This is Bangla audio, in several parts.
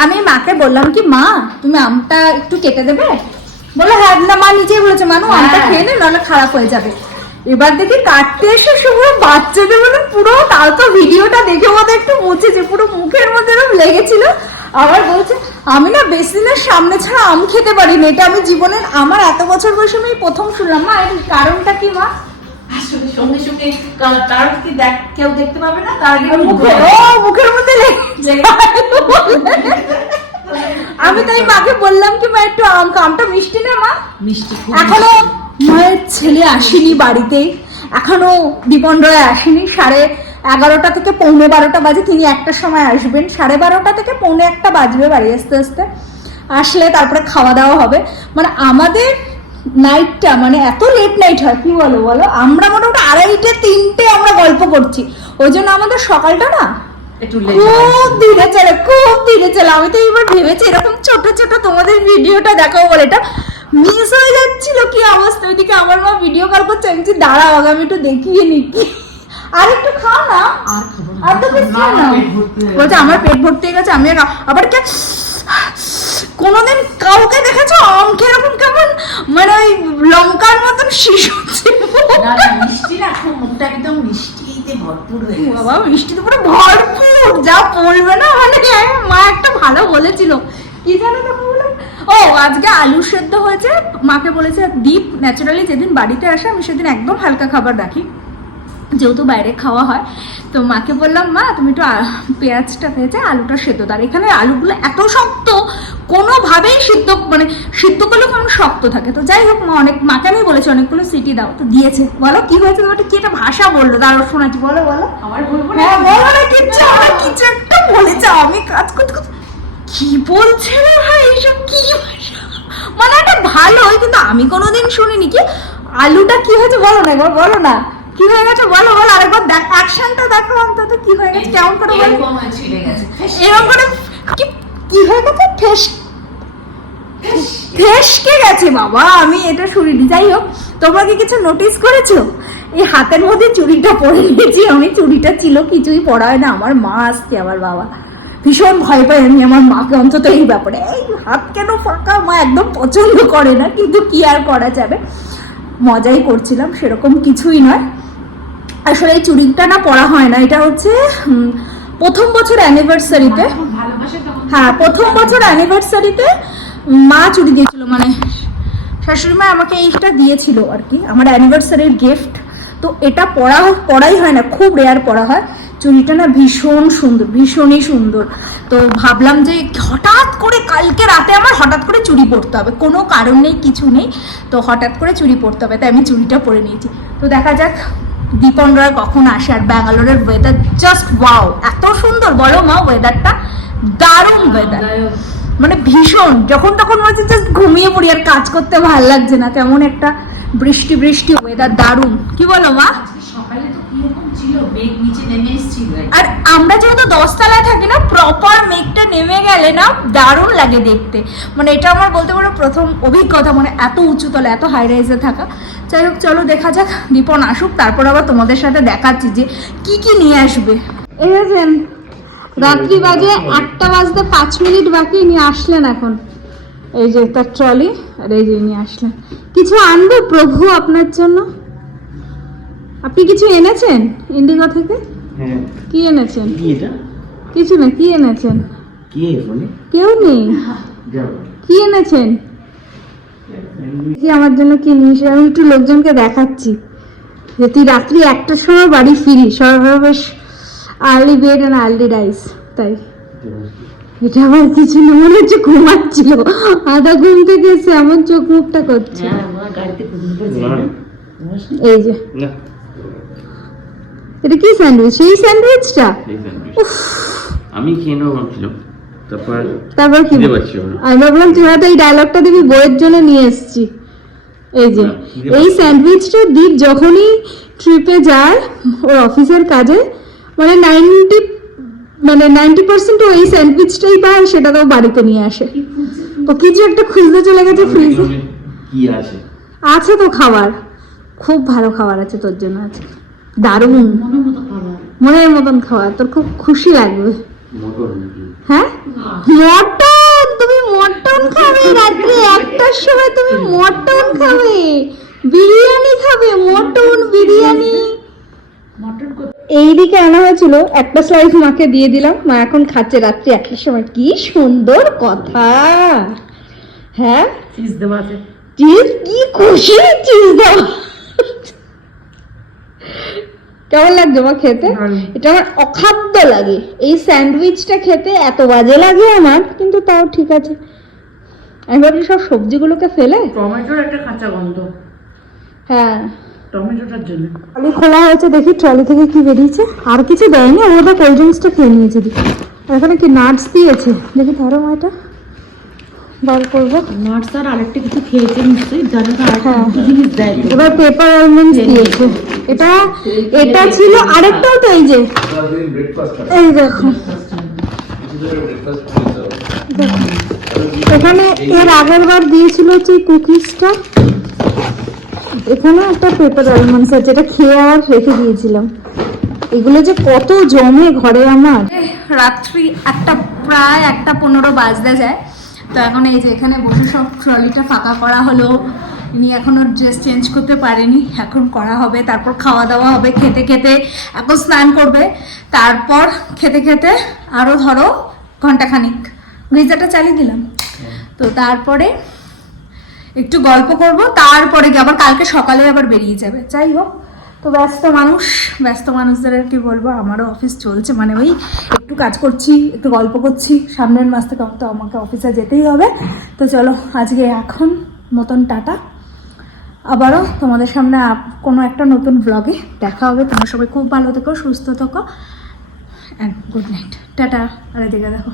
আমি মাকে বললাম কি মা তুমি আমটা একটু কেটে দেবে, বলে হ্যাঁ না মা নিজেই বলেছে মানু আমটা খেয়ে নে নাহলে খারাপ হয়ে যাবে। এবার দেখি কাটতে এসে শুধু বাচ্চাদের মানে পুরো, তাও তো ভিডিওটা দেখে মধ্যে একটু মুছেছে, পুরো মুখের মধ্যে এরকম লেগেছিল। আবার বলছে আমি না বেশি দিনের সামনে ছাড়া আম খেতে পারিনি, এটা আমি জীবনের আমার এত বছর বয়সে আমি প্রথম শুনলাম। মা এর কারণটা কি মা? সঙ্গে সঙ্গে কারণ কি কেউ দেখতে পাবে না, তার মুখের মধ্যে আমি তাই মাকে বললাম কি মা একটু আমটা মিষ্টি না মা? মিষ্টি। এখনো মায়ের ছেলে আসেনি বাড়িতে, এখনো দীপন রয় আসেনি। 11:30 থেকে 11:45 বাজে, তিনি একটার সময় আসবেন। 12:30 থেকে 1:45 বাজবে বাড়ি আসতে আসতে। আসলে তারপরে খাওয়া দাওয়া হবে। মানে আমাদের নাইটটা মানে এত লেট নাইট হয় কি বলো বলো, আমরা মোটামুটি 2:30 3টে আমরা গল্প করছি, ওই জন্য আমাদের সকালটা না খুব ধীরে চলে, খুব ধীরে চলে। আমি তো এবার ভেবেছি এরকম ছোট ছোট তোমাদের ভিডিওটা দেখাবো বলে, এটা মিস হয়ে যাচ্ছিল কি অবস্থা। ওইদিকে আমার মা ভিডিও কল করছে, আমি দাঁড়াও আগে আমি একটু দেখিয়ে নিচ্ছি। আর একটু খাও না, আর তো বেশ খাও না। বলছে আমার পেট ভর্তি হয়ে গেছে। আমি আবার কে কোনোদিন কাউকে দেখেছো আম কিরকম কেমন মানে ওই লঙ্কার মতন শিশু মিষ্টি না, খুব মুখটা একদম মিষ্টিতে ভরপুর হয়ে গেছে। বাবা মিষ্টি তো পুরো ভরপুর, যা বলবে না মানে মা একটা ভালো বলেছিল কি জানো তখন বলে, ও আজকে আলু সেদ্ধ হয়েছে। মাকে বলেছে দীপ ন্যাচারালি যেদিন বাড়িতে আসে আমি সেদিন একদম হালকা খাবার রাখি, যেহেতু বাইরে খাওয়া হয়। তো মাকে বললাম মা তুমি একটু পেঁয়াজটা ভেজে আলুটা সেদ্ধ দাও। এখানে আলুগুলো এত শক্ত কোনোভাবেই সিদ্ধ করলে কোনো শক্ত থাকে। তো যাই হোক মাকে আমি বলেছি অনেকগুলো সিটি দাও, তো দিয়েছে। বলো কি হয়েছে তোমার, কি একটা ভাষা বললো দাঁড়ো শোনাচ্ছি, বলো বলো। আমার বলবো হ্যাঁ বলো না, কিছু একটা বলেছে। আমি কাজ করতে কি বলছে রে ভাই এইসব কি ভাষা, মানে একটা ভালোই কিন্তু আমি কোনোদিন শুনিনি। কি আলুটা কি হয়েছে বলো না, একবার বলো না কি হয়ে গেছে, বলো বলো আরেকবার দেখ, অ্যাকশনটা দেখো অন্তত কি হয়ে গেছে, কেমন করে বলো এরকম করে কি হয়ে গেছে, ফেসকে গেছে বাবা, আমি এটা শুনিনি। যাই হোক তোমরা কি কিছু নোটিস করেছো, এই হাতের মধ্যে চুড়িটা পরে নিয়েছি আমি, চুড়িটা ছিল কিছুই পড়া হয় না। আমার মা আসছে, আমার বাবা ভীষণ ভয় পাই আমি আমার মাকে অন্তত এই ব্যাপারে, এই হাত কেন ফাঁকা, মা একদম পছন্দ করে না, কিন্তু কি আর করা যাবে, মজাই করছিলাম, সেরকম কিছুই নয়। আসলে এই চুড়িটা না পরা হয় না, এটা হচ্ছে প্রথম বছর অ্যানিভার্সারিতে, হ্যাঁ প্রথম বছর অ্যানিভার্সারিতে মা চুড়ি দিয়েছিল, মানে শাশুড়ি মা আমাকে এইটা দিয়েছিল আর কি আমার অ্যানিভার্সারির গিফট। তো এটা পরাই হয় না, খুব রেয়ার পরা হয়। চুড়িটা না ভীষণ সুন্দর, ভীষণই সুন্দর। তো ভাবলাম যে হঠাৎ করে কালকে রাতে আমার হঠাৎ করে চুড়ি পরতে হবে, কোনো কারণ নেই কিছু নেই, তো হঠাৎ করে চুড়ি পরতে হবে, তাই আমি চুড়িটা পরে নিয়েছি। তো দেখা যাক দীপন রয় কখন আসে। আর ব্যাঙ্গালোরের ওয়েদার জাস্ট ওয়াও, এত সুন্দর বলো মা ওয়েদারটা, দারুণ ওয়েদার, মানে ভীষণ, যখন তখন মনে জাস্ট ঘুমিয়ে পড়ি আর কাজ করতে ভালো লাগছে না, কেমন একটা বৃষ্টি বৃষ্টি ওয়েদার, দারুণ কি বলো মা? সকালে তো কিরকম ছিল, মেঘ নিচে নেমে এসেছিল, আর আমরা যেহেতু 10 তলায় থাকি না, প্রপার মেঘটা নেমে গেলে না দারুণ লাগে দেখতে, মানে এটা আমার বলতে পারো প্রথম অভিজ্ঞতা, মানে এত উঁচু তলা, এত হাই রাইজে থাকা। যাই হোক চলো দেখা যাক, দীপন আসুক, তারপর আবার তোমাদের সাথে দেখাচ্ছি যে কি কি নিয়ে আসবে। এসেছেন, রাত্রি বাজে 8টা বাজতে 5 মিনিট বাকি, নিয়ে আসলেন এখন, এই যে তার ট্রলি, আর এই যে নিয়ে আসলেন। কিছু আনবো প্রভু আপনার জন্য? আপনি কিছু এনেছেন ইন্ডিগো থেকে? হ্যাঁ। কি এনেছেন? কি এটা? কিছু না, কি এনেছেন? কি এখানে? কেউ নেই, কি এনেছেন? আমার জন্য কি নিয়ে এসে আমি একটু লোকজনকে দেখাচ্ছি যে তুই রাত্রি 1টার সময় বাড়ি ফিরি, সর্ববেশ early bed and early dies, তাই এটা আবার কিছু না, মনে হচ্ছে ঘুমাচ্ছিল, আধা ঘুম থেকে এসে এমন চোখ মুখটা করছে। এই যে এটা কি স্যান্ডউইচ, এই স্যান্ডউইচটা আমি খেয়ে নেবো ভাবছিলাম, তারপর কি আমি ভাবলাম তুই হয়তো এই ডায়লগটা দিবি, বইয়ের জন্য নিয়ে এসেছি। এই যে এই স্যান্ডউইচটা দীপ যখনই ট্রিপে যায় ওর অফিসের কাজে, মানে 90% ও এই স্যান্ডউইচটাই পায়, সেটা তো বাড়িতে নিয়ে আসে। তো কিছু একটা খুঁজতে চলে গেছে ফ্রিজে, কি আছে? আছে তো খাবার, খুব ভালো খাবার আছে তোর জন্য, আছে দারুণ মনের মতন খাবার, তোর খুব খুশি লাগবে। মোটর হ্যাঁ মটন, তুমি মটন খাবে রাত্রে 1টার সময়, তুমি মটন খাবে, বিরিয়ানি খাবে, মটন বিরিয়ানি। মটন এইদিকে আনা হয়েছিল, একটা স্লাইস মাকে দিয়ে দিলাম, মা এখন খাচ্ছে রাত্রি 1টার সময়। কি সুন্দর কথা। হ্যাঁ চিজ দেওয়া আছে। চিজ, কি খুশি চিজ দেওয়া। কেমন লাগছে মা খেতে? ভালো। এটা আমার অখাদ্য লাগে, এই স্যান্ডউইচটা খেতে এত বাজে লাগে আমার, কিন্তু তাও ঠিক আছে। আমি ভাবছি সব সবজিগুলোকে ফেলে, টমেটোর একটা কাঁচা গন্ধ, হ্যাঁ টমেটোটার জন্য। ট্রলি খোলা হয়েছে, দেখি ট্রলি থেকে কি বেরিয়েছে। আর কিছু দেয়নি, ওটা কোল্ড ড্রিঙ্কসটা খেয়ে নিয়েছে। আর এখানে কি নাটস দিয়েছে, দেখি ধরো মা এটা বার করবো। নাটস আর আরেকটা কিছু খেয়েছে নিশ্চয়ই, জানো তো আরেকটা হ্যাঁ। কিছু জিনিস দেয় তো। এবার পেপার আলমন্ডস দিয়েছে। এটা ছিল আরেকটাও তো, এই যে এই দেখো, দেখো। এখানে এর আগের বার দিয়েছিল হচ্ছে কুকিজটা, এখানে একটা পেপার আলমন্ডস আছে, এটা খেয়ে আর রেখে দিয়েছিলাম। এগুলো যে কত জমে ঘরে আমার। রাত্রি প্রায় 1:15 বাজতে যায়। তো এখন এই যে এখানে বসে সব ট্রলিটা ফাঁকা করা হলো। ইনি এখনো ড্রেস চেঞ্জ করতে পারেনি, এখন করা হবে। তারপর খাওয়া দাওয়া হবে, খেতে খেতে এখন স্নান করবে, তারপর খেতে খেতে আরো ধরো ঘন্টাখানিক গিজারটা চালিয়ে দিলাম। তো তারপরে একটু গল্প করব, তারপরে আবার কালকে সকালে আবার বেরিয়ে যাবে। যাই হোক, তো ব্যস্ত মানুষদের আর কি বলবো, আমারও অফিস চলছে, মানে ওই একটু কাজ করছি, একটু গল্প করছি। সামনের মাস থেকে তো আমাকে অফিসে যেতেই হবে। তো চলো আজকে এখন মতন টাটা, আবারও তোমাদের সামনে কোনো একটা নতুন ব্লগে দেখা হবে। তোমরা সবাই খুব ভালো থেকো, সুস্থ থেকো, অ্যান্ড গুড নাইট, টাটা। আর এদিকে দেখো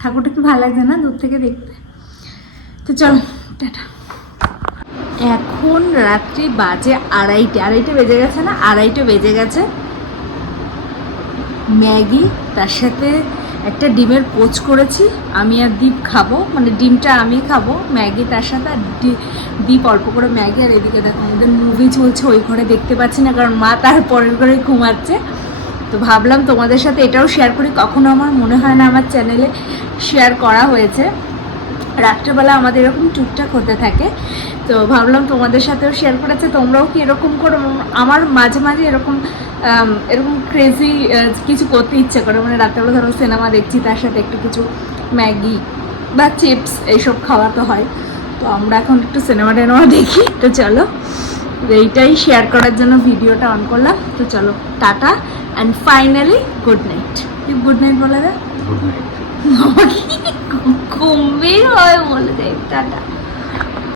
ঠাকুরটা কি ভালো লাগছে না দূর থেকে দেখতে। তো চলো টাটা। এখন রাত্রি বাজে 2:30 বেজে গেছে না, 2:30 বেজে গেছে। ম্যাগি, তার সাথে একটা ডিমের পোচ করেছি, আমি আর দীপ খাবো, মানে ডিমটা আমি খাবো, ম্যাগি তার সাথে, আর দীপ অল্প করে ম্যাগি। আর এদিকে দেখো আমাদের মুভি চলছে, ওই ঘরে দেখতে পাচ্ছি না কারণ মা তার পরের ঘরে ঘুমাচ্ছে। তো ভাবলাম তোমাদের সাথে এটাও শেয়ার করি, কখনো আমার মনে হয় না আমার চ্যানেলে শেয়ার করা হয়েছে। রাত্রেবেলা আমাদের এরকম টুকটাক হতে থাকে, তো ভাবলাম তোমাদের সাথেও শেয়ার করেছে। তোমরাও কি এরকম করো? আমার মাঝে মাঝে এরকম ক্রেজি কিছু করতে ইচ্ছে করে, মানে রাত্রেবেলা ধরো সিনেমা দেখছি, তার সাথে একটু কিছু ম্যাগি বা চিপস এইসব খাওয়া তো হয়। তো আমরা এখন একটু সিনেমা দেখি। তো চলো, এইটাই শেয়ার করার জন্য ভিডিওটা অন করলাম। তো চলো tata, and finally good night. Good night বলে দেয়, গুড নাইট। গম্ভীর হয় বলে দেয় টাটা।